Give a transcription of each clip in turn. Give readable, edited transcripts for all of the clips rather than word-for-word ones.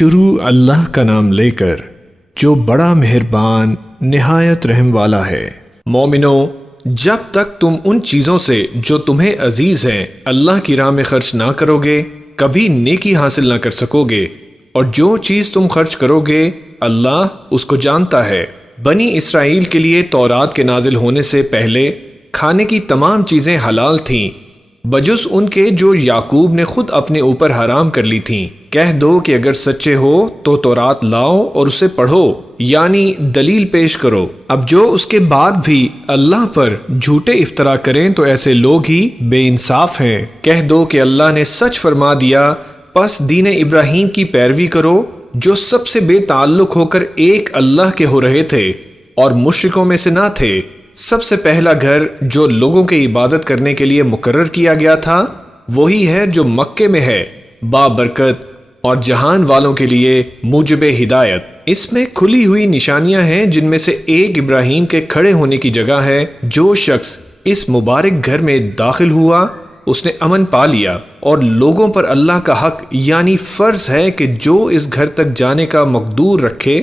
شروع اللہ کا نام لے کر جو بڑا مہربان نہایت رحم والا ہے۔ مومنو، جب تک تم ان چیزوں سے جو تمہیں عزیز ہیں اللہ کی راہ میں خرچ نہ کرو گے کبھی نیکی حاصل نہ کر سکو گے، اور جو چیز تم خرچ کرو گے اللہ اس کو جانتا ہے۔ بنی اسرائیل کے لیے تورات کے نازل ہونے سے پہلے کھانے کی تمام چیزیں حلال تھیں بجز ان کے جو یعقوب نے خود اپنے اوپر حرام کر لی تھیں۔ کہہ دو کہ اگر سچے ہو تو تورات لاؤ اور اسے پڑھو، یعنی دلیل پیش کرو۔ اب جو اس کے بعد بھی اللہ پر جھوٹے افطرا کریں تو ایسے لوگ ہی بے انصاف ہیں۔ کہہ دو کہ اللہ نے سچ فرما دیا، پس دین ابراہیم کی پیروی کرو جو سب سے بے تعلق ہو کر ایک اللہ کے ہو رہے تھے اور مشرکوں میں سے نہ تھے۔ سب سے پہلا گھر جو لوگوں کے عبادت کرنے کے لیے مقرر کیا گیا تھا وہی ہے جو مکے میں ہے، بابرکت اور جہان والوں کے لیے موجب ہدایت۔ اس میں کھلی ہوئی نشانیاں ہیں جن میں سے ایک ابراہیم کے کھڑے ہونے کی جگہ ہے۔ جو شخص اس مبارک گھر میں داخل ہوا اس نے امن پا لیا، اور لوگوں پر اللہ کا حق یعنی فرض ہے کہ جو اس گھر تک جانے کا مقدور رکھے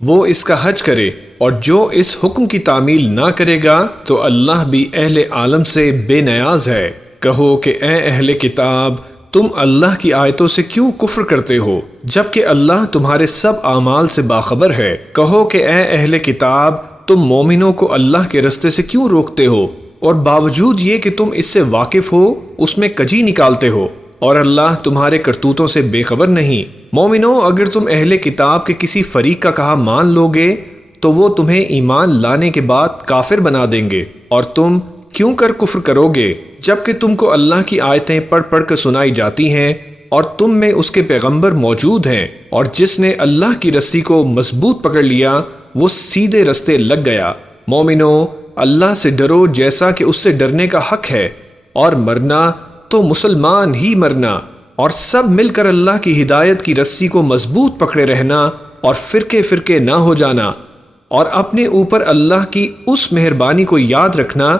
وہ اس کا حج کرے، اور جو اس حکم کی تعمیل نہ کرے گا تو اللہ بھی اہل عالم سے بے نیاز ہے۔ کہو کہ اے اہل کتاب، تم اللہ کی آیتوں سے کیوں کفر کرتے ہو جبکہ اللہ تمہارے سب اعمال سے باخبر ہے۔ کہو کہ اے اہل کتاب، تم مومنوں کو اللہ کے رستے سے کیوں روکتے ہو اور باوجود یہ کہ تم اس سے واقف ہو اس میں کجی نکالتے ہو، اور اللہ تمہارے کرتوتوں سے بے خبر نہیں۔ مومنو، اگر تم اہل کتاب کے کسی فریق کا کہا مان لو گے تو وہ تمہیں ایمان لانے کے بعد کافر بنا دیں گے، اور تم کیوں کر کفر کرو گے جبکہ تم کو اللہ کی آیتیں پڑھ پڑھ کر سنائی جاتی ہیں اور تم میں اس کے پیغمبر موجود ہیں، اور جس نے اللہ کی رسی کو مضبوط پکڑ لیا وہ سیدھے رستے لگ گیا۔ مومنو، اللہ سے ڈرو جیسا کہ اس سے ڈرنے کا حق ہے، اور مرنا تو مسلمان ہی مرنا، اور سب مل کر اللہ کی ہدایت کی رسی کو مضبوط پکڑے رہنا اور فرقے فرقے نہ ہو جانا، اور اپنے اوپر اللہ کی اس مہربانی کو یاد رکھنا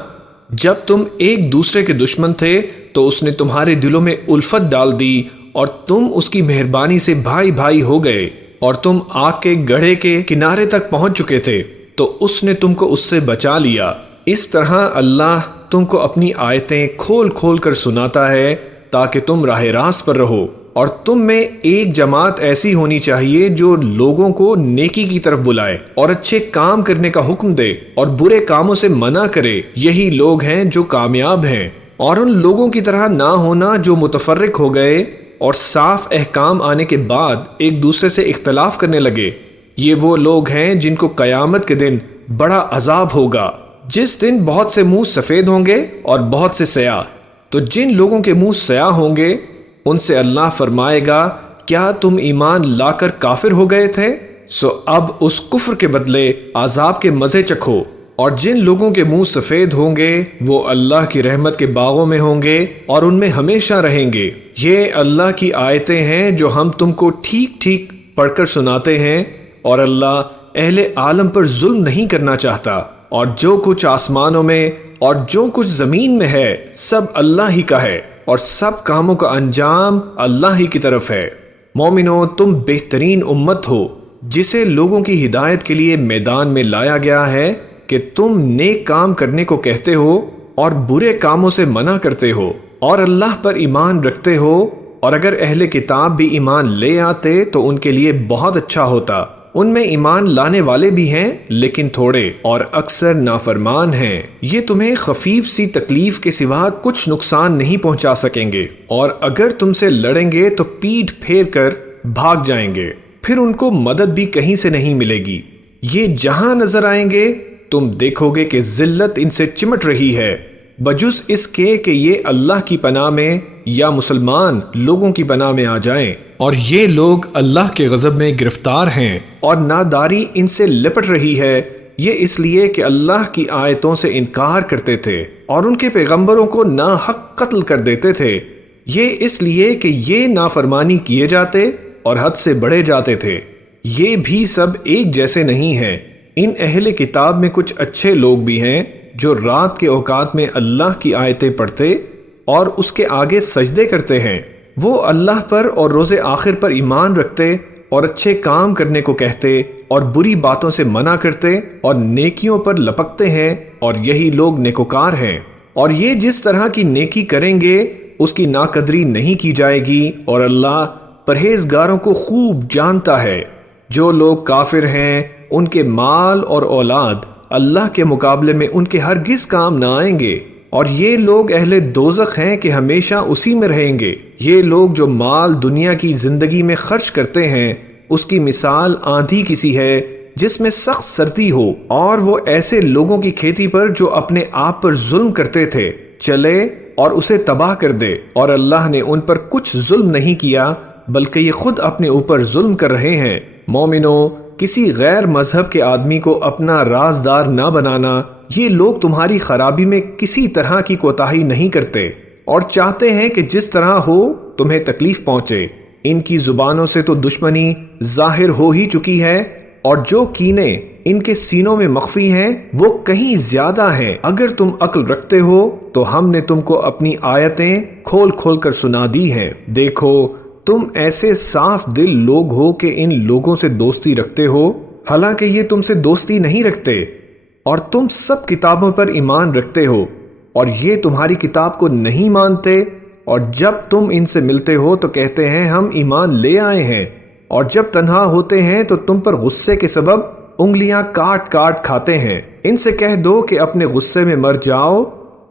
جب تم ایک دوسرے کے دشمن تھے تو اس نے تمہارے دلوں میں الفت ڈال دی اور تم اس کی مہربانی سے بھائی بھائی ہو گئے، اور تم آگ کے گڑھے کے کنارے تک پہنچ چکے تھے تو اس نے تم کو اس سے بچا لیا۔ اس طرح اللہ تم کو اپنی آیتیں کھول کھول کر سناتا ہے تاکہ تم راہ راست پر رہو، اور تم میں ایک جماعت ایسی ہونی چاہیے جو لوگوں کو نیکی کی طرف بلائے اور اچھے کام کرنے کا حکم دے اور برے کاموں سے منع کرے۔ یہی لوگ ہیں جو کامیاب ہیں، اور ان لوگوں کی طرح نہ ہونا جو متفرق ہو گئے اور صاف احکام آنے کے بعد ایک دوسرے سے اختلاف کرنے لگے۔ یہ وہ لوگ ہیں جن کو قیامت کے دن بڑا عذاب ہوگا، جس دن بہت سے منہ سفید ہوں گے اور بہت سے سیاہ۔ تو جن لوگوں کے منہ سیاہ ہوں گے ان سے اللہ فرمائے گا، کیا تم ایمان لا کر کافر ہو گئے تھے؟ سو اب اس کفر کے بدلے عذاب کے مزے چکھو۔ اور جن لوگوں کے منہ سفید ہوں گے وہ اللہ کی رحمت کے باغوں میں ہوں گے اور ان میں ہمیشہ رہیں گے۔ یہ اللہ کی آیتیں ہیں جو ہم تم کو ٹھیک ٹھیک پڑھ کر سناتے ہیں، اور اللہ اہل عالم پر ظلم نہیں کرنا چاہتا، اور جو کچھ آسمانوں میں اور جو کچھ زمین میں ہے سب اللہ ہی کا ہے، اور سب کاموں کا انجام اللہ ہی کی طرف ہے۔ مومنو، تم بہترین امت ہو جسے لوگوں کی ہدایت کے لیے میدان میں لایا گیا ہے کہ تم نیک کام کرنے کو کہتے ہو اور برے کاموں سے منع کرتے ہو، اور اللہ پر ایمان رکھتے ہو، اور اگر اہل کتاب بھی ایمان لے آتے تو ان کے لیے بہت اچھا ہوتا۔ ان میں ایمان لانے والے بھی ہیں لیکن تھوڑے، اور اکثر نافرمان ہیں۔ یہ تمہیں خفیف سی تکلیف کے سوا کچھ نقصان نہیں پہنچا سکیں گے، اور اگر تم سے لڑیں گے تو پیٹھ پھیر کر بھاگ جائیں گے، پھر ان کو مدد بھی کہیں سے نہیں ملے گی۔ یہ جہاں نظر آئیں گے تم دیکھو گے کہ ذلت ان سے چمٹ رہی ہے، بجز اس کے کہ یہ اللہ کی پناہ میں یا مسلمان لوگوں کی پناہ میں آ جائیں، اور یہ لوگ اللہ کے غضب میں گرفتار ہیں، اور ناداری ان سے لپٹ رہی ہے۔ یہ اس لیے کہ اللہ کی آیتوں سے انکار کرتے تھے اور ان کے پیغمبروں کو ناحق قتل کر دیتے تھے۔ یہ اس لیے کہ یہ نافرمانی کیے جاتے اور حد سے بڑھے جاتے تھے۔ یہ بھی سب ایک جیسے نہیں ہیں۔ ان اہل کتاب میں کچھ اچھے لوگ بھی ہیں جو رات کے اوقات میں اللہ کی آیتیں پڑھتے اور اس کے آگے سجدے کرتے ہیں۔ وہ اللہ پر اور روز آخر پر ایمان رکھتے اور اچھے کام کرنے کو کہتے اور بری باتوں سے منع کرتے اور نیکیوں پر لپکتے ہیں، اور یہی لوگ نیکوکار ہیں۔ اور یہ جس طرح کی نیکی کریں گے اس کی ناقدری نہیں کی جائے گی، اور اللہ پرہیزگاروں کو خوب جانتا ہے۔ جو لوگ کافر ہیں ان کے مال اور اولاد اللہ کے مقابلے میں ان کے ہرگز کام نہ آئیں گے، اور یہ لوگ اہل دوزخ ہیں کہ ہمیشہ اسی میں رہیں گے۔ یہ لوگ جو مال دنیا کی زندگی میں خرچ کرتے ہیں اس کی مثال آندھی کی سی ہے جس میں سخت سردی ہو، اور وہ ایسے لوگوں کی کھیتی پر جو اپنے آپ پر ظلم کرتے تھے چلے اور اسے تباہ کر دے، اور اللہ نے ان پر کچھ ظلم نہیں کیا بلکہ یہ خود اپنے اوپر ظلم کر رہے ہیں۔ مومنو، کسی غیر مذہب کے آدمی کو اپنا رازدار نہ بنانا۔ یہ لوگ تمہاری خرابی میں کسی طرح کی کوتاہی نہیں کرتے اور چاہتے ہیں کہ جس طرح ہو تمہیں تکلیف پہنچے۔ ان کی زبانوں سے تو دشمنی ظاہر ہو ہی چکی ہے، اور جو کینے ان کے سینوں میں مخفی ہیں وہ کہیں زیادہ ہیں۔ اگر تم عقل رکھتے ہو تو ہم نے تم کو اپنی آیتیں کھول کھول کر سنا دی ہیں۔ دیکھو، تم ایسے صاف دل لوگ ہو کہ ان لوگوں سے دوستی رکھتے ہو، حالانکہ یہ تم سے دوستی نہیں رکھتے، اور تم سب کتابوں پر ایمان رکھتے ہو اور یہ تمہاری کتاب کو نہیں مانتے، اور جب تم ان سے ملتے ہو تو کہتے ہیں ہم ایمان لے آئے ہیں، اور جب تنہا ہوتے ہیں تو تم پر غصے کے سبب انگلیاں کاٹ کاٹ کھاتے ہیں۔ ان سے کہہ دو کہ اپنے غصے میں مر جاؤ،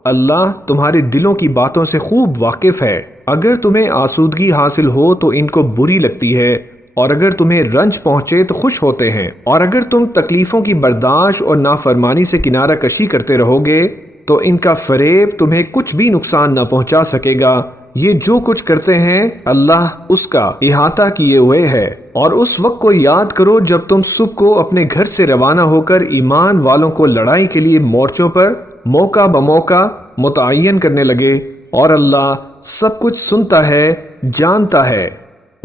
اللہ تمہارے دلوں کی باتوں سے خوب واقف ہے۔ اگر تمہیں آسودگی حاصل ہو تو ان کو بری لگتی ہے، اور اگر تمہیں رنج پہنچے تو خوش ہوتے ہیں، اور اگر تم تکلیفوں کی برداشت اور نافرمانی سے کنارہ کشی کرتے رہو گے تو ان کا فریب تمہیں کچھ بھی نقصان نہ پہنچا سکے گا۔ یہ جو کچھ کرتے ہیں اللہ اس کا احاطہ کیے ہوئے ہے۔ اور اس وقت کو یاد کرو جب تم صبح کو اپنے گھر سے روانہ ہو کر ایمان والوں کو لڑائی کے لیے مورچوں پر موقع بموقع متعین کرنے لگے، اور اللہ سب کچھ سنتا ہے، جانتا ہے۔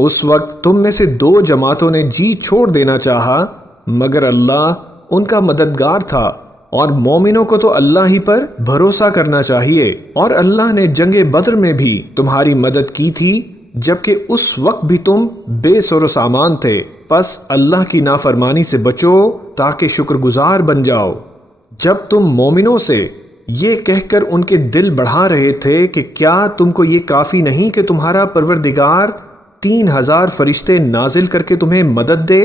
اس وقت تم میں سے دو جماعتوں نے جی چھوڑ دینا چاہا، مگر اللہ ان کا مددگار تھا، اور مومنوں کو تو اللہ ہی پر بھروسہ کرنا چاہیے۔ اور اللہ نے جنگ بدر میں بھی تمہاری مدد کی تھی جبکہ اس وقت بھی تم بے سر و سامان تھے، پس اللہ کی نافرمانی سے بچو تاکہ شکر گزار بن جاؤ۔ جب تم مومنوں سے یہ کہہ کر ان کے دل بڑھا رہے تھے کہ کیا تم کو یہ کافی نہیں کہ تمہارا پروردگار 3000 فرشتے نازل کر کے تمہیں مدد دے؟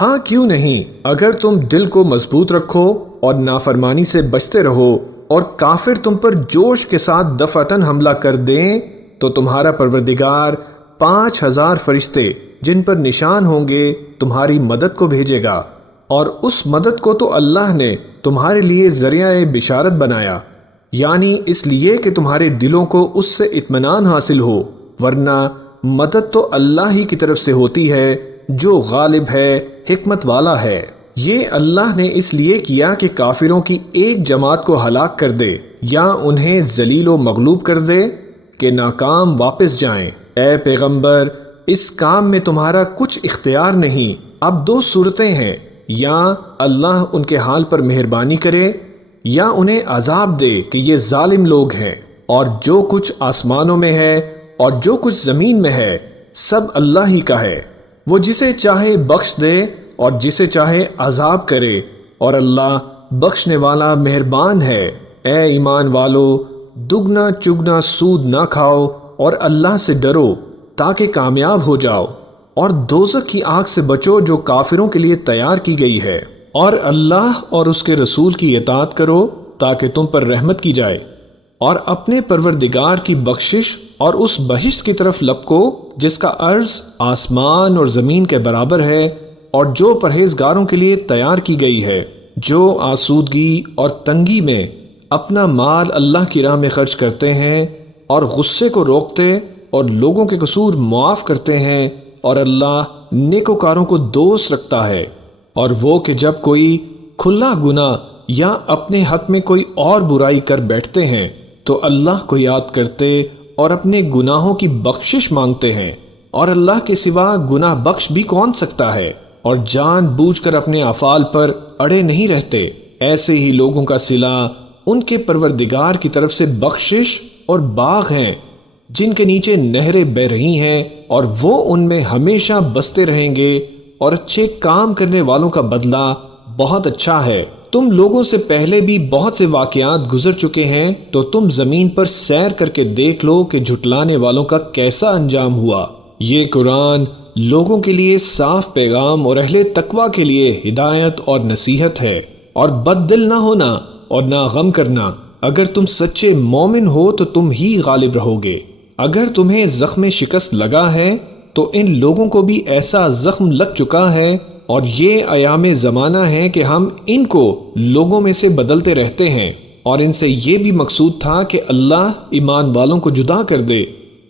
ہاں کیوں نہیں، اگر تم دل کو مضبوط رکھو اور نافرمانی سے بچتے رہو اور کافر تم پر جوش کے ساتھ دفعتاً حملہ کر دیں تو تمہارا پروردگار 5000 فرشتے جن پر نشان ہوں گے تمہاری مدد کو بھیجے گا، اور اس مدد کو تو اللہ نے تمہارے لیے ذریعہ بشارت بنایا، یعنی اس لیے کہ تمہارے دلوں کو اس سے اطمینان حاصل ہو، ورنہ مدد تو اللہ ہی کی طرف سے ہوتی ہے جو غالب ہے، حکمت والا ہے۔ یہ اللہ نے اس لیے کیا کہ کافروں کی ایک جماعت کو ہلاک کر دے یا انہیں ذلیل و مغلوب کر دے کہ ناکام واپس جائیں۔ اے پیغمبر، اس کام میں تمہارا کچھ اختیار نہیں۔ اب دو صورتیں ہیں، یا اللہ ان کے حال پر مہربانی کرے یا انہیں عذاب دے کہ یہ ظالم لوگ ہیں۔ اور جو کچھ آسمانوں میں ہے اور جو کچھ زمین میں ہے سب اللہ ہی کا ہے، وہ جسے چاہے بخش دے اور جسے چاہے عذاب کرے، اور اللہ بخشنے والا مہربان ہے۔ اے ایمان والو، دگنا چگنا سود نہ کھاؤ اور اللہ سے ڈرو تاکہ کامیاب ہو جاؤ، اور دوزخ کی آگ سے بچو جو کافروں کے لیے تیار کی گئی ہے، اور اللہ اور اس کے رسول کی اطاعت کرو تاکہ تم پر رحمت کی جائے، اور اپنے پروردگار کی بخشش اور اس بہشت کی طرف لپکو جس کا عرض آسمان اور زمین کے برابر ہے، اور جو پرہیزگاروں کے لیے تیار کی گئی ہے، جو آسودگی اور تنگی میں اپنا مال اللہ کی راہ میں خرچ کرتے ہیں اور غصے کو روکتے اور لوگوں کے قصور معاف کرتے ہیں، اور اللہ نیکوکاروں کو دوست رکھتا ہے۔ اور وہ کہ جب کوئی کھلا گناہ یا اپنے حق میں کوئی اور برائی کر بیٹھتے ہیں تو اللہ کو یاد کرتے اور اپنے گناہوں کی بخشش مانگتے ہیں، اور اللہ کے سوا گناہ بخش بھی کون سکتا ہے، اور جان بوجھ کر اپنے افعال پر اڑے نہیں رہتے۔ ایسے ہی لوگوں کا صلہ ان کے پروردگار کی طرف سے بخشش اور باغ ہیں، جن کے نیچے نہریں بہہ رہی ہیں اور وہ ان میں ہمیشہ بستے رہیں گے، اور اچھے کام کرنے والوں کا بدلہ بہت اچھا ہے۔ تم لوگوں سے پہلے بھی بہت سے واقعات گزر چکے ہیں، تو تم زمین پر سیر کر کے دیکھ لو کہ جھٹلانے والوں کا کیسا انجام ہوا۔ یہ قرآن لوگوں کے لیے صاف پیغام اور اہل تقوی کے لیے ہدایت اور نصیحت ہے۔ اور بد دل نہ ہونا اور نہ غم کرنا، اگر تم سچے مومن ہو تو تم ہی غالب رہو گے۔ اگر تمہیں زخم شکست لگا ہے تو ان لوگوں کو بھی ایسا زخم لگ چکا ہے، اور یہ ایام زمانہ ہے کہ ہم ان کو لوگوں میں سے بدلتے رہتے ہیں، اور ان سے یہ بھی مقصود تھا کہ اللہ ایمان والوں کو جدا کر دے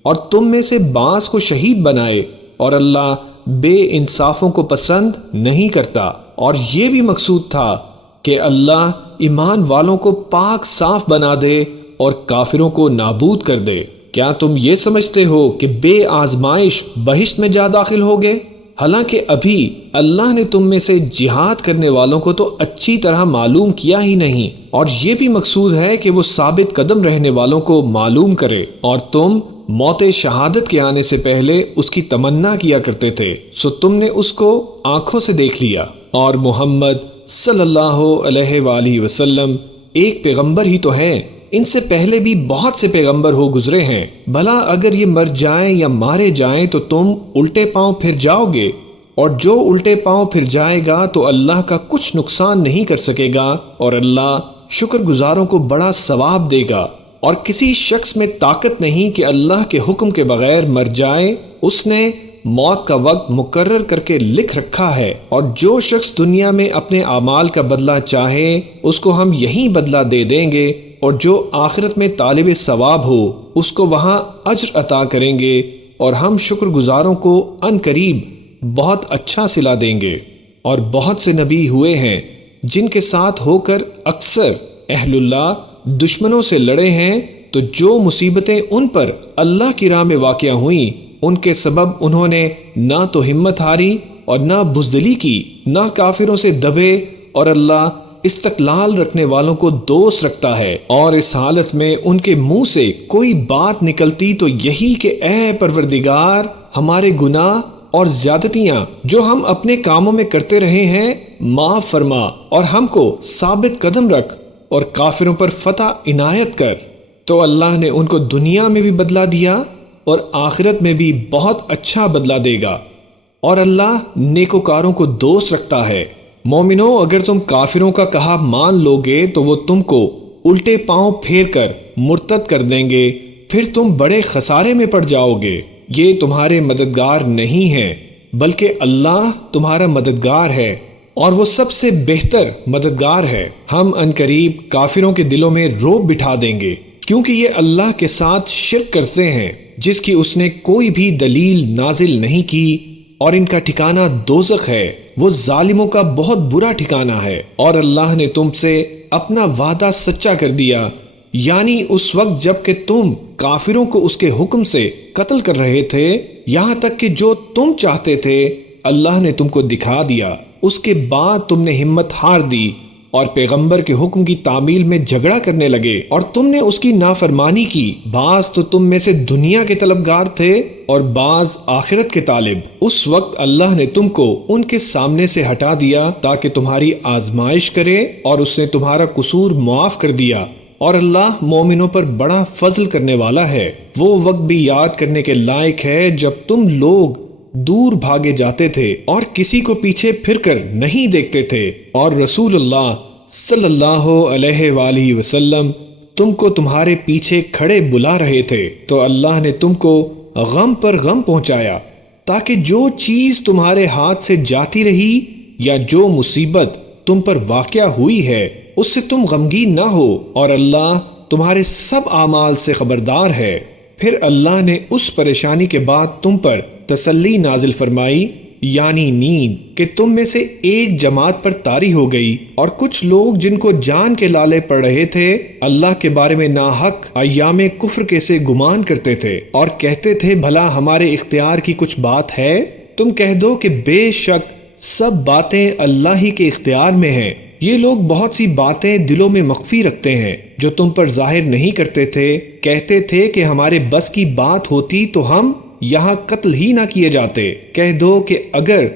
اور تم میں سے بعض کو شہید بنائے، اور اللہ بے انصافوں کو پسند نہیں کرتا۔ اور یہ بھی مقصود تھا کہ اللہ ایمان والوں کو پاک صاف بنا دے اور کافروں کو نابود کر دے۔ کیا تم یہ سمجھتے ہو کہ بے آزمائش بہشت میں جا داخل ہوگے؟ حالانکہ ابھی اللہ نے تم میں سے جہاد کرنے والوں کو تو اچھی طرح معلوم کیا ہی نہیں، اور یہ بھی مقصود ہے کہ وہ ثابت قدم رہنے والوں کو معلوم کرے، اور تم موت شہادت کے آنے سے پہلے اس کی تمنا کیا کرتے تھے، سو تم نے اس کو آنکھوں سے دیکھ لیا۔ اور محمد صلی اللہ علیہ وآلہ وسلم ایک پیغمبر ہی تو ہیں، ان سے پہلے بھی بہت سے پیغمبر ہو گزرے ہیں، بھلا اگر یہ مر جائیں یا مارے جائیں تو تم الٹے پاؤں پھر جاؤ گے؟ اور جو الٹے پاؤں پھر جائے گا تو اللہ کا کچھ نقصان نہیں کر سکے گا، اور اللہ شکر گزاروں کو بڑا ثواب دے گا۔ اور کسی شخص میں طاقت نہیں کہ اللہ کے حکم کے بغیر مر جائے، اس نے موت کا وقت مقرر کر کے لکھ رکھا ہے، اور جو شخص دنیا میں اپنے اعمال کا بدلہ چاہے اس کو ہم یہی بدلہ دے دیں گے، اور جو آخرت میں طالب ثواب ہو اس کو وہاں اجر عطا کریں گے، اور ہم شکر گزاروں کو ان قریب بہت اچھا صلہ دیں گے۔ اور بہت سے نبی ہوئے ہیں جن کے ساتھ ہو کر اکثر اہل اللہ دشمنوں سے لڑے ہیں، تو جو مصیبتیں ان پر اللہ کی راہ میں واقع ہوئیں ان کے سبب انہوں نے نہ تو ہمت ہاری اور نہ بزدلی کی، نہ کافروں سے دبے، اور اللہ استقلال رکھنے والوں کو دوست رکھتا ہے۔ اور اس حالت میں ان کے منہ سے کوئی بات نکلتی تو یہی کہ اے پروردگار، ہمارے گناہ اور زیادتیاں جو ہم اپنے کاموں میں کرتے رہے ہیں معاف فرما، اور ہم کو ثابت قدم رکھ اور کافروں پر فتح عنایت کر۔ تو اللہ نے ان کو دنیا میں بھی بدلہ دیا اور آخرت میں بھی بہت اچھا بدلہ دے گا، اور اللہ نیکوکاروں کو دوست رکھتا ہے۔ مومنو، اگر تم کافروں کا کہا مان لو گے تو وہ تم کو الٹے پاؤں پھیر کر مرتد کر دیں گے، پھر تم بڑے خسارے میں پڑ جاؤ گے۔ یہ تمہارے مددگار نہیں ہیں بلکہ اللہ تمہارا مددگار ہے، اور وہ سب سے بہتر مددگار ہے۔ ہم عنقریب کافروں کے دلوں میں رعب بٹھا دیں گے، کیونکہ یہ اللہ کے ساتھ شرک کرتے ہیں جس کی اس نے کوئی بھی دلیل نازل نہیں کی، اور ان کا ٹھکانہ دوزخ ہے، وہ ظالموں کا بہت برا ٹھکانہ ہے۔ اور اللہ نے تم سے اپنا وعدہ سچا کر دیا، یعنی اس وقت جب کہ تم کافروں کو اس کے حکم سے قتل کر رہے تھے، یہاں تک کہ جو تم چاہتے تھے اللہ نے تم کو دکھا دیا۔ اس کے بعد تم نے ہمت ہار دی اور پیغمبر کے حکم کی تعمیل میں جھگڑا کرنے لگے، اور تم نے اس کی نافرمانی کی۔ بعض تو تم میں سے دنیا کے طلبگار تھے اور بعض آخرت کے طالب۔ اس وقت اللہ نے تم کو ان کے سامنے سے ہٹا دیا تاکہ تمہاری آزمائش کرے، اور اس نے تمہارا قصور معاف کر دیا، اور اللہ مومنوں پر بڑا فضل کرنے والا ہے۔ وہ وقت بھی یاد کرنے کے لائق ہے جب تم لوگ دور بھاگے جاتے تھے اور کسی کو پیچھے پھر کر نہیں دیکھتے تھے، اور رسول اللہ صلی اللہ علیہ وآلہ وسلم تم کو تمہارے پیچھے کھڑے بلا رہے تھے، تو اللہ نے تم کو غم پر غم پہنچایا، تاکہ جو چیز تمہارے ہاتھ سے جاتی رہی یا جو مصیبت تم پر واقع ہوئی ہے اس سے تم غمگین نہ ہو، اور اللہ تمہارے سب اعمال سے خبردار ہے۔ پھر اللہ نے اس پریشانی کے بعد تم پر تسلی نازل فرمائی، یعنی نیند، کہ تم میں سے ایک جماعت پر طاری ہو گئی، اور کچھ لوگ جن کو جان کے لالے پڑ رہے تھے اللہ کے بارے میں ناحق ایام کفر کے سے گمان کرتے تھے، اور کہتے تھے بھلا ہمارے اختیار کی کچھ بات ہے؟ تم کہہ دو کہ بے شک سب باتیں اللہ ہی کے اختیار میں ہیں، یہ لوگ بہت سی باتیں دلوں میں مخفی رکھتے ہیں جو تم پر ظاہر نہیں کرتے تھے، کہتے تھے کہ ہمارے بس کی بات ہوتی تو ہم یہاں قتل ہی نہ کیے جاتے۔ کہہ دو کہ اگر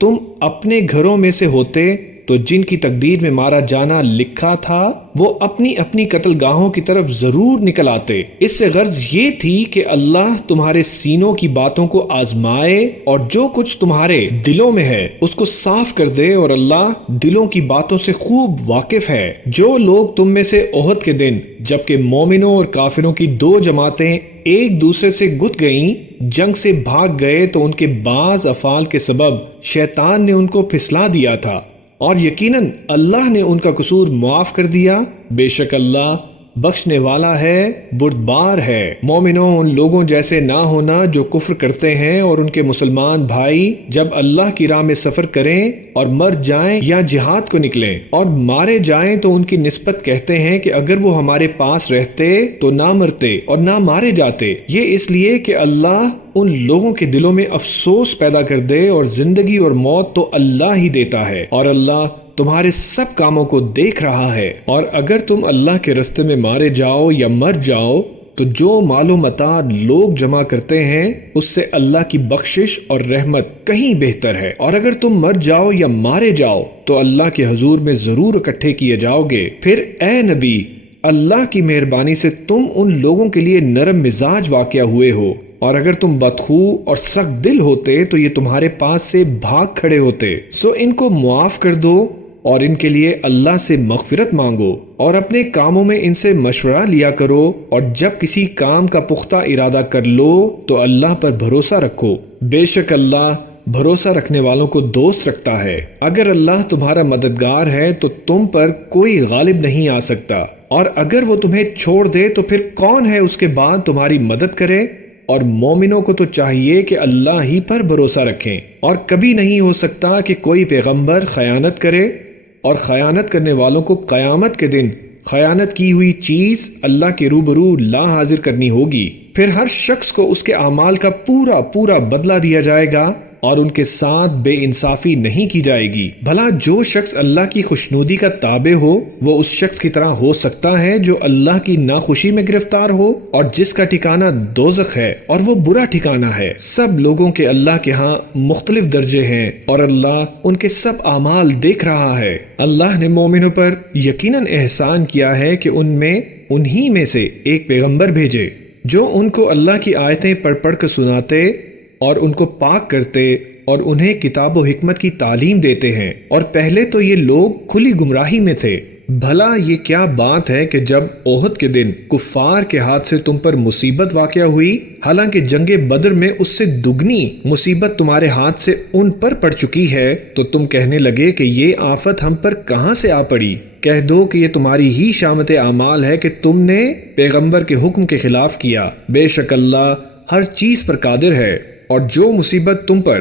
تم اپنے گھروں میں سے ہوتے تو جن کی تقدیر میں مارا جانا لکھا تھا وہ اپنی اپنی قتل گاہوں کی طرف ضرور نکل آتے۔ اس سے غرض یہ تھی کہ اللہ تمہارے سینوں کی باتوں کو آزمائے اور جو کچھ تمہارے دلوں میں ہے اس کو صاف کر دے، اور اللہ دلوں کی باتوں سے خوب واقف ہے۔ جو لوگ تم میں سے احد کے دن جبکہ مومنوں اور کافروں کی دو جماعتیں ایک دوسرے سے گت گئیں جنگ سے بھاگ گئے تو ان کے بعض افعال کے سبب شیطان نے ان کو پھسلا دیا تھا، اور یقیناً اللہ نے ان کا قصور معاف کر دیا، بے شک اللہ بخشنے والا ہے، بردبار ہے۔ مومنوں، ان لوگوں جیسے نہ ہونا جو کفر کرتے ہیں اور ان کے مسلمان بھائی جب اللہ کی راہ میں سفر کریں اور مر جائیں یا جہاد کو نکلیں اور مارے جائیں تو ان کی نسبت کہتے ہیں کہ اگر وہ ہمارے پاس رہتے تو نہ مرتے اور نہ مارے جاتے، یہ اس لیے کہ اللہ ان لوگوں کے دلوں میں افسوس پیدا کر دے، اور زندگی اور موت تو اللہ ہی دیتا ہے، اور اللہ تمہارے سب کاموں کو دیکھ رہا ہے۔ اور اگر تم اللہ کے رستے میں مارے جاؤ یا مر جاؤ تو جو مال و متاع لوگ جمع کرتے ہیں اس سے اللہ کی بخشش اور رحمت کہیں بہتر ہے، اور اگر تم مر جاؤ یا مارے جاؤ تو اللہ کے حضور میں ضرور اکٹھے کیے جاؤ گے۔ پھر اے نبی، اللہ کی مہربانی سے تم ان لوگوں کے لیے نرم مزاج واقع ہوئے ہو، اور اگر تم بدخو اور سخت دل ہوتے تو یہ تمہارے پاس سے بھاگ کھڑے ہوتے، سو ان کو معاف کر دو اور ان کے لیے اللہ سے مغفرت مانگو، اور اپنے کاموں میں ان سے مشورہ لیا کرو، اور جب کسی کام کا پختہ ارادہ کر لو تو اللہ پر بھروسہ رکھو، بے شک اللہ بھروسہ رکھنے والوں کو دوست رکھتا ہے۔ اگر اللہ تمہارا مددگار ہے تو تم پر کوئی غالب نہیں آ سکتا، اور اگر وہ تمہیں چھوڑ دے تو پھر کون ہے اس کے بعد تمہاری مدد کرے؟ اور مومنوں کو تو چاہیے کہ اللہ ہی پر بھروسہ رکھیں، اور کبھی نہیں ہو سکتا کہ کوئی پیغمبر خیانت کرے، اور خیانت کرنے والوں کو قیامت کے دن خیانت کی ہوئی چیز اللہ کے روبرو لا حاضر کرنی ہوگی، پھر ہر شخص کو اس کے اعمال کا پورا پورا بدلہ دیا جائے گا، اور ان کے ساتھ بے انصافی نہیں کی جائے گی۔ بھلا جو شخص اللہ کی خوشنودی کا تابع ہو وہ اس شخص کی طرح ہو سکتا ہے جو اللہ کی ناخوشی میں گرفتار ہو، اور جس کا ٹھکانہ دوزخ ہے اور وہ برا ٹھکانہ ہے۔ سب لوگوں کے اللہ کے ہاں مختلف درجے ہیں، اور اللہ ان کے سب اعمال دیکھ رہا ہے۔ اللہ نے مومنوں پر یقیناً احسان کیا ہے کہ انہی میں سے ایک پیغمبر بھیجے جو ان کو اللہ کی آیتیں پڑھ پڑھ کر سناتے اور ان کو پاک کرتے اور انہیں کتاب و حکمت کی تعلیم دیتے ہیں، اور پہلے تو یہ لوگ کھلی گمراہی میں تھے۔ بھلا یہ کیا بات ہے کہ جب احد کے دن کفار کے ہاتھ سے تم پر مصیبت واقع ہوئی، حالانکہ جنگ بدر میں اس سے دگنی مصیبت تمہارے ہاتھ سے ان پر پڑ چکی ہے، تو تم کہنے لگے کہ یہ آفت ہم پر کہاں سے آ پڑی؟ کہہ دو کہ یہ تمہاری ہی شامت اعمال ہے کہ تم نے پیغمبر کے حکم کے خلاف کیا، بے شک اللہ ہر چیز پر قادر ہے۔ اور جو مصیبت تم پر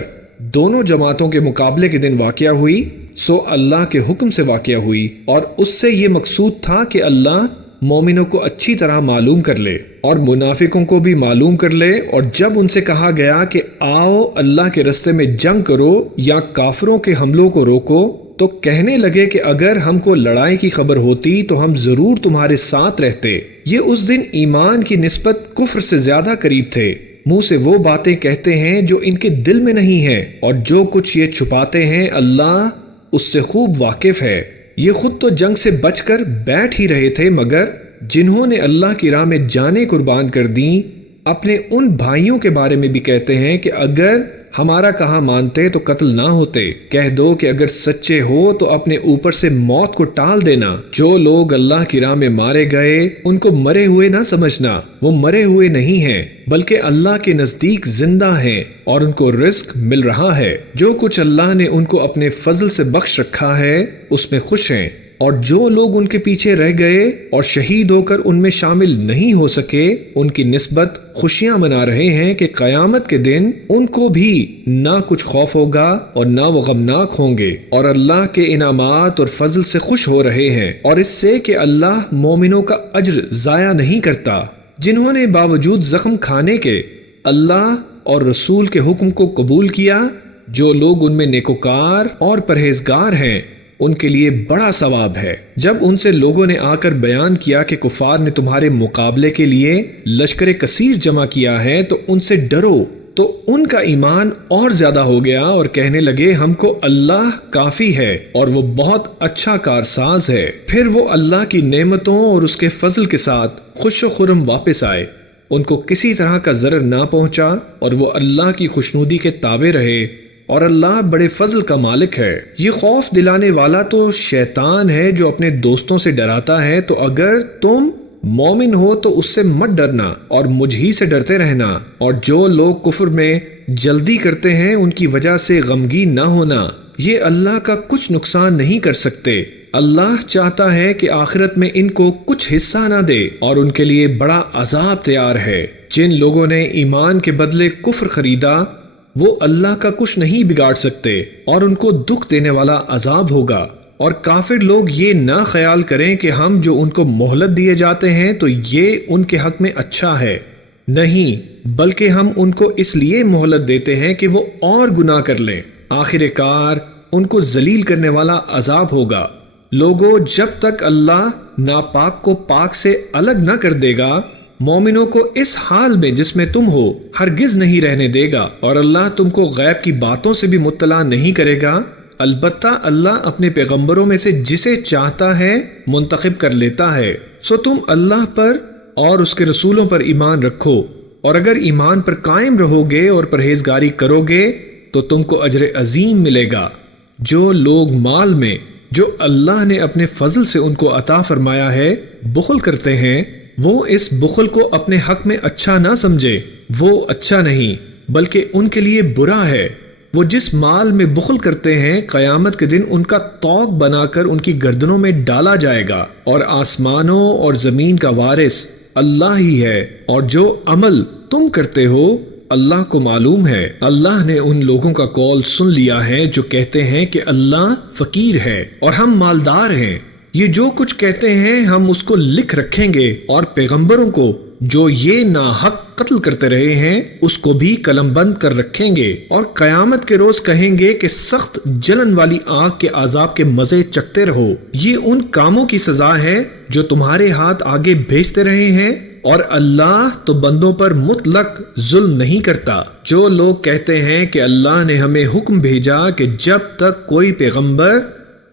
دونوں جماعتوں کے مقابلے کے دن واقع ہوئی سو اللہ کے حکم سے واقع ہوئی، اور اس سے یہ مقصود تھا کہ اللہ مومنوں کو اچھی طرح معلوم کر لے اور منافقوں کو بھی معلوم کر لے۔ اور جب ان سے کہا گیا کہ آؤ اللہ کے رستے میں جنگ کرو یا کافروں کے حملوں کو روکو، تو کہنے لگے کہ اگر ہم کو لڑائی کی خبر ہوتی تو ہم ضرور تمہارے ساتھ رہتے۔ یہ اس دن ایمان کی نسبت کفر سے زیادہ قریب تھے۔ منہ سے وہ باتیں کہتے ہیں جو ان کے دل میں نہیں ہیں، اور جو کچھ یہ چھپاتے ہیں اللہ اس سے خوب واقف ہے۔ یہ خود تو جنگ سے بچ کر بیٹھ ہی رہے تھے، مگر جنہوں نے اللہ کی راہ میں جانیں قربان کر دیں اپنے ان بھائیوں کے بارے میں بھی کہتے ہیں کہ اگر ہمارا کہا مانتے تو قتل نہ ہوتے۔ کہہ دو کہ اگر سچے ہو تو اپنے اوپر سے موت کو ٹال دینا۔ جو لوگ اللہ کی راہ میں مارے گئے ان کو مرے ہوئے نہ سمجھنا، وہ مرے ہوئے نہیں ہیں بلکہ اللہ کے نزدیک زندہ ہیں اور ان کو رزق مل رہا ہے۔ جو کچھ اللہ نے ان کو اپنے فضل سے بخش رکھا ہے اس میں خوش ہیں، اور جو لوگ ان کے پیچھے رہ گئے اور شہید ہو کر ان میں شامل نہیں ہو سکے ان کی نسبت خوشیاں منا رہے ہیں کہ قیامت کے دن ان کو بھی نہ کچھ خوف ہوگا اور نہ وہ غمناک ہوں گے، اور اللہ کے انعامات اور فضل سے خوش ہو رہے ہیں، اور اس سے کہ اللہ مومنوں کا اجر ضائع نہیں کرتا۔ جنہوں نے باوجود زخم کھانے کے اللہ اور رسول کے حکم کو قبول کیا، جو لوگ ان میں نیکوکار اور پرہیزگار ہیں ان کے لیے بڑا ثواب ہے۔ جب ان سے لوگوں نے آ کر بیان کیا کہ کفار نے تمہارے مقابلے کے لیے لشکر کثیر جمع کیا ہے تو ان سے ڈرو، تو ان کا ایمان اور زیادہ ہو گیا اور کہنے لگے ہم کو اللہ کافی ہے اور وہ بہت اچھا کارساز ہے۔ پھر وہ اللہ کی نعمتوں اور اس کے فضل کے ساتھ خوش و خرم واپس آئے، ان کو کسی طرح کا ضرر نہ پہنچا اور وہ اللہ کی خوشنودی کے تابع رہے، اور اللہ بڑے فضل کا مالک ہے۔ یہ خوف دلانے والا تو شیطان ہے جو اپنے دوستوں سے ڈراتا ہے، تو اگر تم مومن ہو تو اس سے مت ڈرنا اور مجھ ہی سے ڈرتے رہنا، اور جو لوگ کفر میں جلدی کرتے ہیں ان کی وجہ سے غمگین نہ ہونا، یہ اللہ کا کچھ نقصان نہیں کر سکتے۔ اللہ چاہتا ہے کہ آخرت میں ان کو کچھ حصہ نہ دے اور ان کے لیے بڑا عذاب تیار ہے۔ جن لوگوں نے ایمان کے بدلے کفر خریدا وہ اللہ کا کچھ نہیں بگاڑ سکتے اور ان کو دکھ دینے والا عذاب ہوگا۔ اور کافر لوگ یہ نہ خیال کریں کہ ہم جو ان کو مہلت دیے جاتے ہیں تو یہ ان کے حق میں اچھا ہے، نہیں، بلکہ ہم ان کو اس لیے مہلت دیتے ہیں کہ وہ اور گناہ کر لیں، آخر کار ان کو ذلیل کرنے والا عذاب ہوگا۔ لوگوں، جب تک اللہ ناپاک کو پاک سے الگ نہ کر دے گا، مومنوں کو اس حال میں جس میں تم ہو ہرگز نہیں رہنے دے گا، اور اللہ تم کو غیب کی باتوں سے بھی مطلع نہیں کرے گا۔ البتہ اللہ اپنے پیغمبروں میں سے جسے چاہتا ہے منتخب کر لیتا ہے۔ سو تم اللہ پر اور اس کے رسولوں پر ایمان رکھو، اور اگر ایمان پر قائم رہو گے اور پرہیزگاری کرو گے تو تم کو اجر عظیم ملے گا۔ جو لوگ مال میں جو اللہ نے اپنے فضل سے ان کو عطا فرمایا ہے بخل کرتے ہیں، وہ اس بخل کو اپنے حق میں اچھا نہ سمجھے، وہ اچھا نہیں بلکہ ان کے لیے برا ہے۔ وہ جس مال میں بخل کرتے ہیں قیامت کے دن ان کا طوق بنا کر ان کی گردنوں میں ڈالا جائے گا، اور آسمانوں اور زمین کا وارث اللہ ہی ہے، اور جو عمل تم کرتے ہو اللہ کو معلوم ہے۔ اللہ نے ان لوگوں کا قول سن لیا ہے جو کہتے ہیں کہ اللہ فقیر ہے اور ہم مالدار ہیں۔ یہ جو کچھ کہتے ہیں ہم اس کو لکھ رکھیں گے، اور پیغمبروں کو جو یہ ناحق قتل کرتے رہے ہیں اس کو بھی قلم بند کر رکھیں گے، اور قیامت کے روز کہیں گے کہ سخت جلن والی آگ کے عذاب کے مزے چکھتے رہو۔ یہ ان کاموں کی سزا ہے جو تمہارے ہاتھ آگے بھیجتے رہے ہیں، اور اللہ تو بندوں پر مطلق ظلم نہیں کرتا۔ جو لوگ کہتے ہیں کہ اللہ نے ہمیں حکم بھیجا کہ جب تک کوئی پیغمبر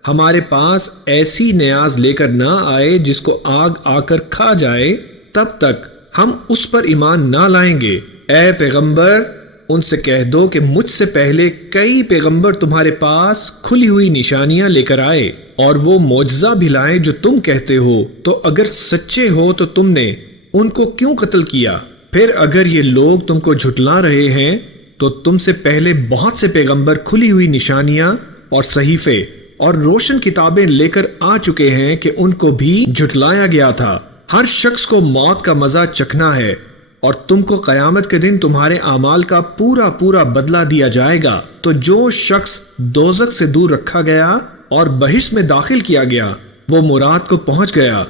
ہمارے پاس ایسی نیاز لے کر نہ آئے جس کو آگ آ کر کھا جائے، تب تک ہم اس پر ایمان نہ لائیں گے۔ اے پیغمبر، ان سے کہہ دو کہ مجھ سے پہلے کئی پیغمبر تمہارے پاس کھلی ہوئی نشانیاں لے کر آئے، اور وہ معجزہ بھی لائے جو تم کہتے ہو، تو اگر سچے ہو تو تم نے ان کو کیوں قتل کیا؟ پھر اگر یہ لوگ تم کو جھٹلا رہے ہیں تو تم سے پہلے بہت سے پیغمبر کھلی ہوئی نشانیاں اور صحیفے اور روشن کتابیں لے کر آ چکے ہیں کہ ان کو بھی جھٹلایا گیا تھا۔ ہر شخص کو موت کا مزہ چکھنا ہے، اور تم کو قیامت کے دن تمہارے اعمال کا پورا پورا بدلہ دیا جائے گا۔ تو جو شخص دوزخ سے دور رکھا گیا اور بہشت میں داخل کیا گیا وہ مراد کو پہنچ گیا،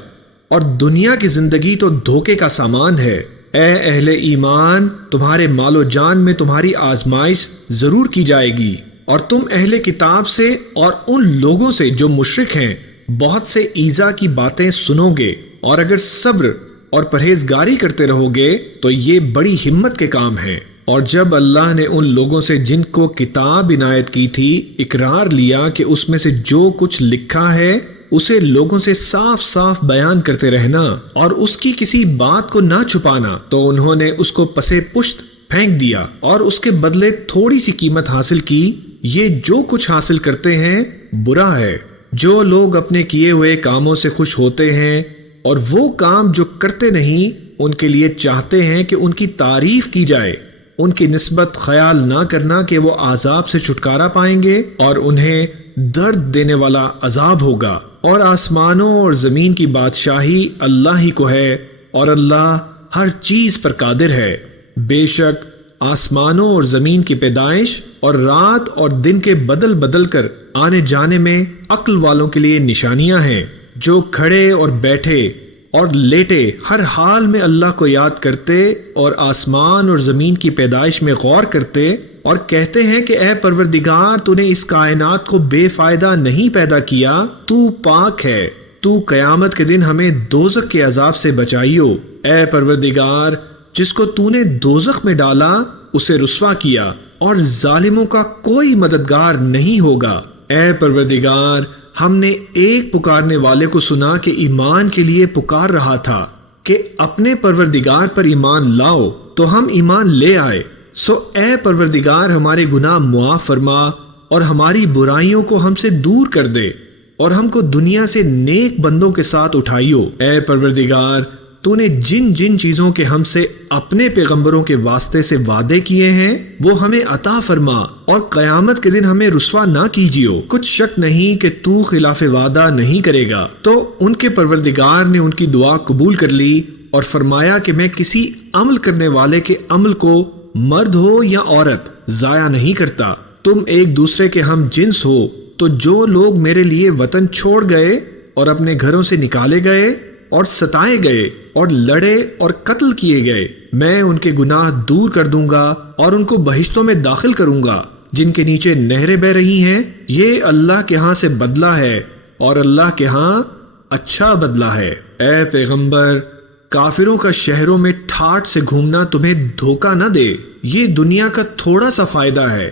اور دنیا کی زندگی تو دھوکے کا سامان ہے۔ اے اہل ایمان، تمہارے مال و جان میں تمہاری آزمائش ضرور کی جائے گی، اور تم اہل کتاب سے اور ان لوگوں سے جو مشرک ہیں بہت سے ایذا کی باتیں سنو گے، اور اگر صبر اور پرہیزگاری کرتے رہو گے تو یہ بڑی ہمت کے کام ہے۔ اور جب اللہ نے ان لوگوں سے جن کو کتاب عنایت کی تھی اقرار لیا کہ اس میں سے جو کچھ لکھا ہے اسے لوگوں سے صاف صاف بیان کرتے رہنا اور اس کی کسی بات کو نہ چھپانا، تو انہوں نے اس کو پسے پشت پھینک دیا اور اس کے بدلے تھوڑی سی قیمت حاصل کی۔ یہ جو کچھ حاصل کرتے ہیں برا ہے۔ جو لوگ اپنے کیے ہوئے کاموں سے خوش ہوتے ہیں اور وہ کام جو کرتے نہیں ان کے لیے چاہتے ہیں کہ ان کی تعریف کی جائے، ان کی نسبت خیال نہ کرنا کہ وہ عذاب سے چھٹکارا پائیں گے اور انہیں درد دینے والا عذاب ہوگا۔ اور آسمانوں اور زمین کی بادشاہی اللہ ہی کو ہے، اور اللہ ہر چیز پر قادر ہے۔ بے شک آسمانوں اور زمین کی پیدائش اور رات اور دن کے بدل بدل کر آنے جانے میں عقل والوں کے لیے نشانیاں ہیں۔ جو کھڑے اور بیٹھے اور لیٹے ہر حال میں اللہ کو یاد کرتے اور آسمان اور زمین کی پیدائش میں غور کرتے اور کہتے ہیں کہ اے پروردگار تو نے اس کائنات کو بے فائدہ نہیں پیدا کیا، تو پاک ہے، تو قیامت کے دن ہمیں دوزخ کے عذاب سے بچائیو۔ اے پروردگار جس کو تو نے دوزخ میں ڈالا اسے رسوا کیا اور ظالموں کا کوئی مددگار نہیں ہوگا۔ اے پروردگار ہم نے ایک پکارنے والے کو سنا کہ ایمان کے لیے پکار رہا تھا کہ اپنے پروردگار پر ایمان لاؤ، تو ہم ایمان لے آئے، سو اے پروردگار ہمارے گناہ معاف فرما اور ہماری برائیوں کو ہم سے دور کر دے اور ہم کو دنیا سے نیک بندوں کے ساتھ اٹھائیو۔ اے پروردگار تو نے جن جن چیزوں کے ہم سے اپنے پیغمبروں کے واسطے سے وعدے کیے ہیں وہ ہمیں عطا فرما اور قیامت کے دن ہمیں رسوا نہ کیجیو۔ کچھ شک نہیں کہ تو خلاف وعدہ نہیں کرے گا۔ تو ان کے پروردگار نے ان کی دعا قبول کر لی اور فرمایا کہ میں کسی عمل کرنے والے کے عمل کو مرد ہو یا عورت ضائع نہیں کرتا۔ تم ایک دوسرے کے ہم جنس ہو، تو جو لوگ میرے لیے وطن چھوڑ گئے اور اپنے گھروں سے نکالے گئے اور ستائے گئے اور لڑے اور قتل کیے گئے، میں ان کے گناہ دور کر دوں گا اور ان کو بہشتوں میں داخل کروں گا جن کے نیچے نہریں بہ رہی ہیں۔ یہ اللہ کے ہاں سے بدلہ ہے اور اللہ کے ہاں اچھا بدلہ ہے۔ اے پیغمبر کافروں کا شہروں میں ٹھاٹھ سے گھومنا تمہیں دھوکہ نہ دے، یہ دنیا کا تھوڑا سا فائدہ ہے،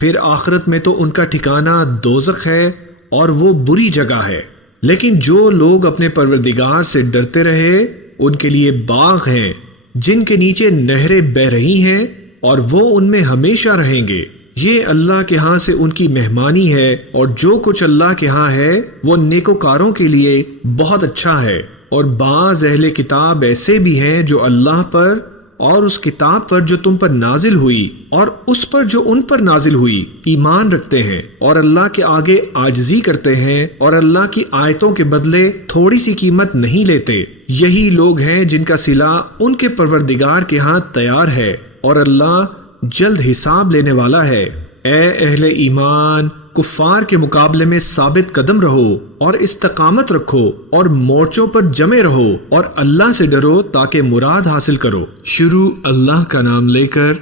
پھر آخرت میں تو ان کا ٹھکانہ دوزخ ہے اور وہ بری جگہ ہے۔ لیکن جو لوگ اپنے پروردگار سے ڈرتے رہے ان کے لیے باغ ہیں جن کے نیچے نہریں بہ رہی ہیں اور وہ ان میں ہمیشہ رہیں گے۔ یہ اللہ کے ہاں سے ان کی مہمانی ہے اور جو کچھ اللہ کے ہاں ہے وہ نیکوکاروں کے لیے بہت اچھا ہے۔ اور بعض اہل کتاب ایسے بھی ہیں جو اللہ پر اور اس کتاب پر جو تم پر نازل ہوئی اور اس پر جو ان پر نازل ہوئی ایمان رکھتے ہیں اور اللہ کے آگے عاجزی کرتے ہیں اور اللہ کی آیتوں کے بدلے تھوڑی سی قیمت نہیں لیتے۔ یہی لوگ ہیں جن کا صلہ ان کے پروردگار کے ہاں تیار ہے اور اللہ جلد حساب لینے والا ہے۔ اے اہل ایمان کفار کے مقابلے میں ثابت قدم رہو اور استقامت رکھو اور مورچوں پر جمے رہو اور اللہ سے ڈرو تاکہ مراد حاصل کرو۔ شروع اللہ کا نام لے کر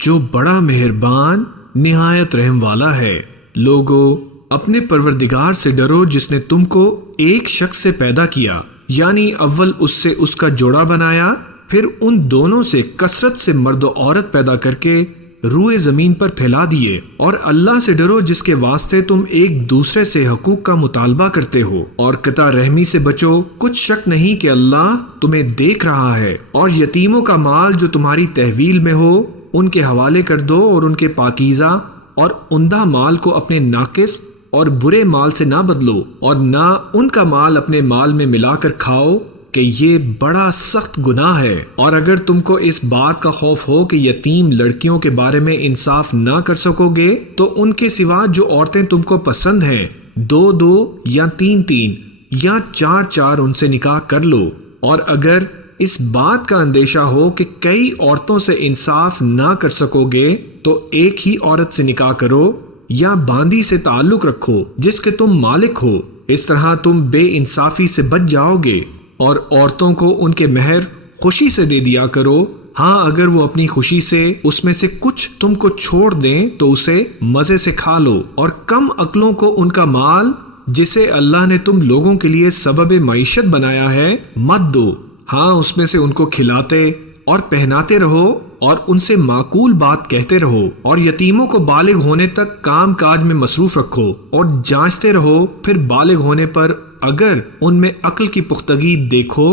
جو بڑا مہربان نہایت رحم والا ہے۔ لوگو اپنے پروردگار سے ڈرو جس نے تم کو ایک شخص سے پیدا کیا، یعنی اول اس سے اس کا جوڑا بنایا، پھر ان دونوں سے کثرت سے مرد و عورت پیدا کر کے روئے زمین پر پھیلا دیے۔ اور اللہ سے ڈرو جس کے واسطے تم ایک دوسرے سے حقوق کا مطالبہ کرتے ہو، اور قطع رحمی سے بچو، کچھ شک نہیں کہ اللہ تمہیں دیکھ رہا ہے۔ اور یتیموں کا مال جو تمہاری تحویل میں ہو ان کے حوالے کر دو، اور ان کے پاکیزہ اور عمدہ مال کو اپنے ناقص اور برے مال سے نہ بدلو، اور نہ ان کا مال اپنے مال میں ملا کر کھاؤ کہ یہ بڑا سخت گناہ ہے۔ اور اگر تم کو اس بات کا خوف ہو کہ یتیم لڑکیوں کے بارے میں انصاف نہ کر سکو گے تو ان کے سوا جو عورتیں تم کو پسند ہیں 2 یا 3 یا 4 ان سے نکاح کر لو۔ اور اگر اس بات کا اندیشہ ہو کہ کئی عورتوں سے انصاف نہ کر سکو گے تو ایک ہی عورت سے نکاح کرو یا باندی سے تعلق رکھو جس کے تم مالک ہو، اس طرح تم بے انصافی سے بچ جاؤ گے۔ اور عورتوں کو ان کے مہر خوشی سے دے دیا کرو، ہاں اگر وہ اپنی خوشی سے اس میں سے کچھ تم کو چھوڑ دیں تو اسے مزے سے کھا لو۔ اور کم عقلوں کو ان کا مال جسے اللہ نے تم لوگوں کے لیے سبب معیشت بنایا ہے مت دو، ہاں اس میں سے ان کو کھلاتے اور پہناتے رہو اور ان سے معقول بات کہتے رہو۔ اور یتیموں کو بالغ ہونے تک کام کاج میں مصروف رکھو اور جانچتے رہو، پھر بالغ ہونے پر اگر ان میں عقل کی پختگی دیکھو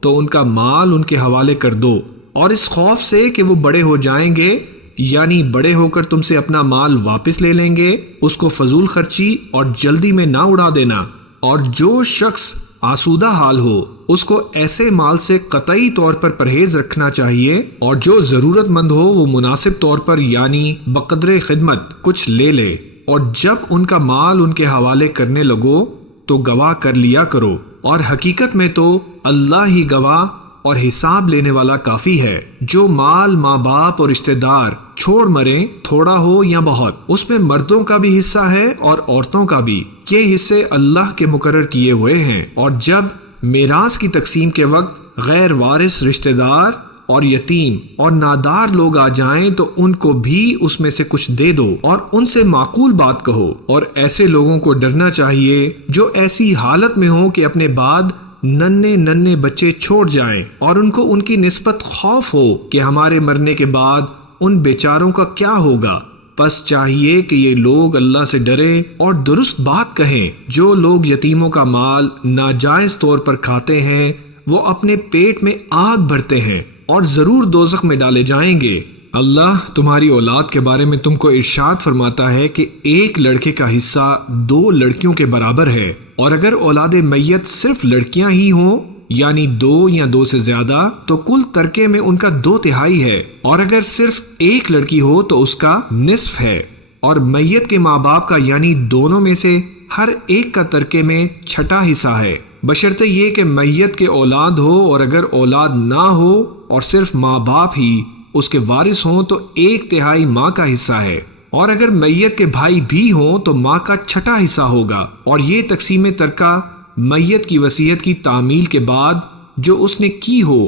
تو ان کا مال ان کے حوالے کر دو، اور اس خوف سے کہ وہ بڑے ہو جائیں گے، یعنی بڑے ہو کر تم سے اپنا مال واپس لے لیں گے، اس کو فضول خرچی اور جلدی میں نہ اڑا دینا۔ اور جو شخص آسودہ حال ہو اس کو ایسے مال سے قطعی طور پر پرہیز رکھنا چاہیے، اور جو ضرورت مند ہو وہ مناسب طور پر یعنی بقدر خدمت کچھ لے لے۔ اور جب ان کا مال ان کے حوالے کرنے لگو تو گواہ کر لیا کرو، اور حقیقت میں تو اللہ ہی گواہ اور حساب لینے والا کافی ہے۔ جو مال ماں باپ اور رشتہ دار چھوڑ مریں، تھوڑا ہو یا بہت، اس میں مردوں کا بھی حصہ ہے اور عورتوں کا بھی، یہ حصے اللہ کے مقرر کیے ہوئے ہیں۔ اور جب میراث کی تقسیم کے وقت غیر وارث رشتہ دار اور یتیم اور نادار لوگ آ جائیں تو ان کو بھی اس میں سے کچھ دے دو اور ان سے معقول بات کہو۔ اور ایسے لوگوں کو ڈرنا چاہیے جو ایسی حالت میں ہوں کہ اپنے بعد ننھے بچے چھوڑ جائیں اور ان کو ان کی نسبت خوف ہو کہ ہمارے مرنے کے بعد ان بیچاروں کا کیا ہوگا۔ پس چاہیے کہ یہ لوگ اللہ سے ڈریں اور درست بات کہیں۔ جو لوگ یتیموں کا مال ناجائز طور پر کھاتے ہیں وہ اپنے پیٹ میں آگ بھرتے ہیں اور ضرور دوزخ میں ڈالے جائیں گے۔ اللہ تمہاری اولاد کے بارے میں تم کو ارشاد فرماتا ہے کہ ایک لڑکے کا حصہ 2 لڑکیوں کے برابر ہے، اور اگر اولاد میت صرف لڑکیاں ہی ہوں یعنی 2 یا 2 سے زیادہ تو کل ترکے میں ان کا 2/3 ہے، اور اگر صرف ایک لڑکی ہو تو اس کا نصف ہے، اور میت کے ماں باپ کا یعنی دونوں میں سے ہر ایک کا ترکے میں 6واں حصہ ہے، بشرطے یہ کہ میت کے اولاد ہو، اور اگر اولاد نہ ہو اور صرف ماں باپ ہی اس کے وارث ہوں تو 1/3 ماں کا حصہ ہے، اور اگر میت کے بھائی بھی ہوں تو ماں کا 6واں حصہ ہوگا۔ اور یہ تقسیم ترکہ میت کی وصیت کی تعمیل کے بعد جو اس نے کی ہو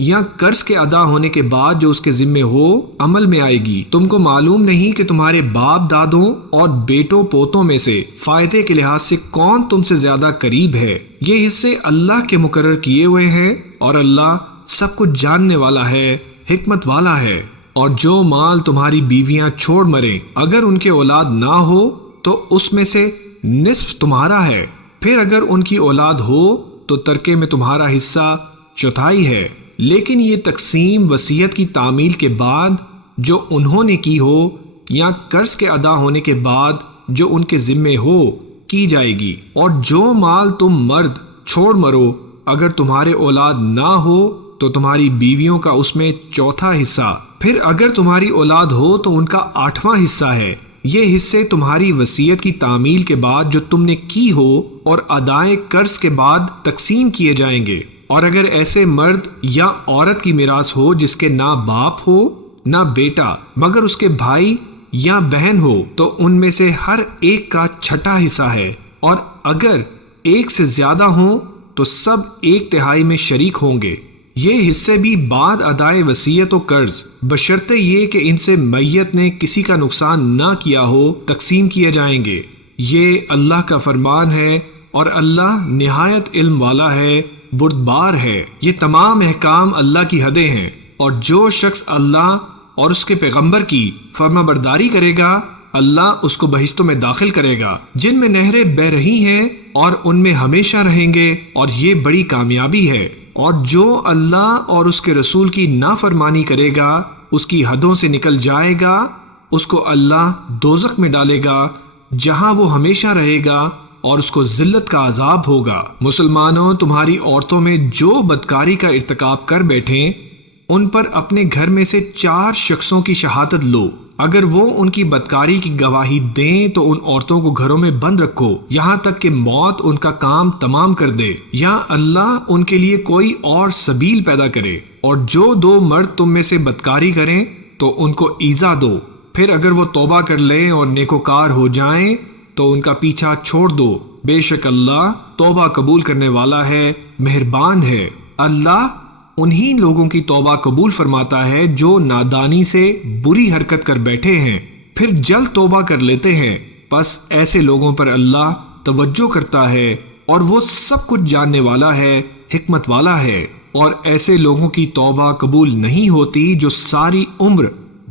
یا قرض کے ادا ہونے کے بعد جو اس کے ذمے ہو عمل میں آئے گی۔ تم کو معلوم نہیں کہ تمہارے باپ دادوں اور بیٹوں پوتوں میں سے فائدے کے لحاظ سے کون تم سے زیادہ قریب ہے؟ یہ حصے اللہ کے مقرر کیے ہوئے ہیں، اور اللہ سب کچھ جاننے والا ہے، حکمت والا ہے۔ اور جو مال تمہاری بیویاں چھوڑ مریں اگر ان کے اولاد نہ ہو تو اس میں سے نصف تمہارا ہے، پھر اگر ان کی اولاد ہو تو ترکے میں تمہارا حصہ 1/4 ہے، لیکن یہ تقسیم وصیت کی تعمیل کے بعد جو انہوں نے کی ہو یا قرض کے ادا ہونے کے بعد جو ان کے ذمے ہو کی جائے گی۔ اور جو مال تم مرد چھوڑ مرو اگر تمہارے اولاد نہ ہو تو تمہاری بیویوں کا اس میں 1/4 حصہ، پھر اگر تمہاری اولاد ہو تو ان کا 8واں حصہ ہے۔ یہ حصے تمہاری وصیت کی تعمیل کے بعد جو تم نے کی ہو اور ادائے قرض کے بعد تقسیم کیے جائیں گے۔ اور اگر ایسے مرد یا عورت کی میراث ہو جس کے نہ باپ ہو نہ بیٹا مگر اس کے بھائی یا بہن ہو تو ان میں سے ہر ایک کا 6واں حصہ ہے، اور اگر ایک سے زیادہ ہوں تو سب 1/3 میں شریک ہوں گے۔ یہ حصے بھی بعد ادائے وصیت و قرض بشرطے یہ کہ ان سے میت نے کسی کا نقصان نہ کیا ہو تقسیم کیے جائیں گے۔ یہ اللہ کا فرمان ہے، اور اللہ نہایت علم والا ہے، بردبار ہے۔ یہ تمام احکام اللہ کی حدیں ہیں، اور جو شخص اللہ اور اس کے پیغمبر کی فرما برداری کرے گا اللہ اس کو بہشتوں میں داخل کرے گا جن میں نہریں بہ رہی ہیں، اور ان میں ہمیشہ رہیں گے، اور یہ بڑی کامیابی ہے۔ اور جو اللہ اور اس کے رسول کی نافرمانی کرے گا اس کی حدوں سے نکل جائے گا، اس کو اللہ دوزخ میں ڈالے گا جہاں وہ ہمیشہ رہے گا، اور اس کو ذلت کا عذاب ہوگا۔ مسلمانوں، تمہاری عورتوں میں جو بدکاری کا ارتکاب کر بیٹھیں ان پر اپنے گھر میں سے 4 شخصوں کی شہادت لو۔ اگر وہ ان کی بدکاری کی گواہی دیں تو ان عورتوں کو گھروں میں بند رکھو یہاں تک کہ موت ان کا کام تمام کر دے، یا اللہ ان کے لیے کوئی اور سبیل پیدا کرے۔ اور جو 2 مرد تم میں سے بدکاری کریں تو ان کو ایذا دو، پھر اگر وہ توبہ کر لیں اور نیکوکار ہو جائیں تو ان کا پیچھا چھوڑ دو، بے شک اللہ توبہ قبول کرنے والا ہے، مہربان ہے۔ اللہ انہی لوگوں کی توبہ قبول فرماتا ہے جو نادانی سے بری حرکت کر بیٹھے ہیں پھر جلد توبہ کر لیتے ہیں، پس ایسے لوگوں پر اللہ توجہ کرتا ہے، اور وہ سب کچھ جاننے والا ہے، حکمت والا ہے۔ اور ایسے لوگوں کی توبہ قبول نہیں ہوتی جو ساری عمر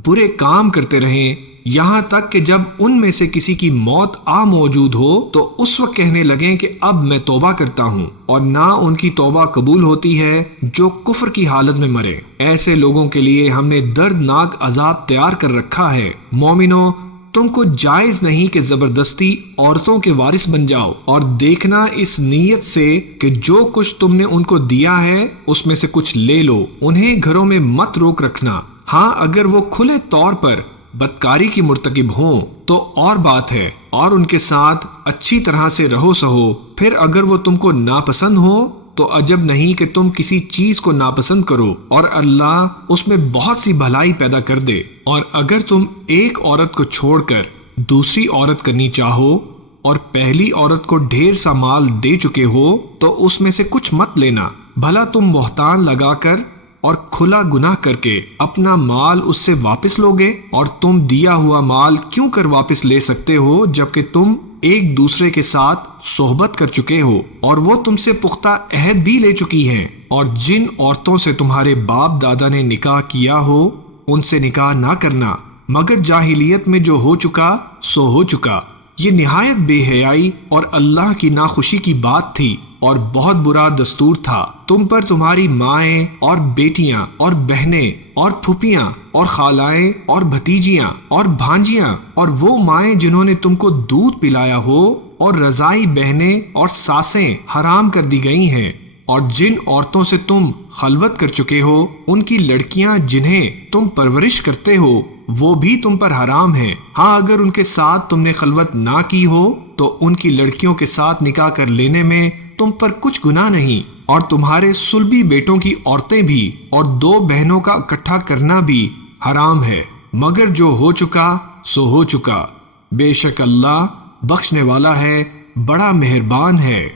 برے کام کرتے رہیں یہاں تک کہ جب ان میں سے کسی کی موت آ موجود ہو تو اس وقت کہنے لگیں کہ اب میں توبہ کرتا ہوں، اور نہ ان کی توبہ قبول ہوتی ہے جو کفر کی حالت میں مرے۔ ایسے لوگوں کے لیے ہم نے دردناک عذاب تیار کر رکھا ہے۔ مومنو، تم کو جائز نہیں کہ زبردستی عورتوں کے وارث بن جاؤ، اور دیکھنا اس نیت سے کہ جو کچھ تم نے ان کو دیا ہے اس میں سے کچھ لے لو، انہیں گھروں میں مت روک رکھنا۔ ہاں اگر وہ کھلے طور پر بدکاری کی مرتکب ہوں تو اور بات ہے، اور ان کے ساتھ اچھی طرح سے رہو سہو۔ پھر اگر وہ تم کو ناپسند ہو تو عجب نہیں کہ تم کسی چیز کو ناپسند کرو، اور اللہ اس میں بہت سی بھلائی پیدا کر دے۔ اور اگر تم ایک عورت کو چھوڑ کر دوسری عورت کرنی چاہو اور پہلی عورت کو ڈھیر سا مال دے چکے ہو تو اس میں سے کچھ مت لینا، بھلا تم بہتان لگا کر اور کھلا گناہ کر کے اپنا مال اس سے واپس لوگے؟ اور تم دیا ہوا مال کیوں کر واپس لے سکتے ہو جبکہ تم ایک دوسرے کے ساتھ صحبت کر چکے ہو اور وہ تم سے پختہ عہد بھی لے چکی ہیں؟ اور جن عورتوں سے تمہارے باپ دادا نے نکاح کیا ہو ان سے نکاح نہ کرنا، مگر جاہلیت میں جو ہو چکا سو ہو چکا۔ یہ نہایت بے حیائی اور اللہ کی ناخوشی کی بات تھی اور بہت برا دستور تھا تم پر تمہاری مائیں اور بیٹیاں اور بہنیں اور پھوپھیاں اور خالائیں اور بھتیجیاں اور بھانجیاں اور وہ مائیں جنہوں نے تم کو دودھ پلایا ہو اور رضاعی بہنیں اور ساسیں حرام کر دی گئی ہیں، اور جن عورتوں سے تم خلوت کر چکے ہو ان کی لڑکیاں جنہیں تم پرورش کرتے ہو وہ بھی تم پر حرام ہیں۔ ہاں اگر ان کے ساتھ تم نے خلوت نہ کی ہو تو ان کی لڑکیوں کے ساتھ نکاح کر لینے میں تم پر کچھ گناہ نہیں، اور تمہارے صلبی بیٹوں کی عورتیں بھی اور 2 بہنوں کا اکٹھا کرنا بھی حرام ہے، مگر جو ہو چکا سو ہو چکا۔ بے شک اللہ بخشنے والا ہے، بڑا مہربان ہے۔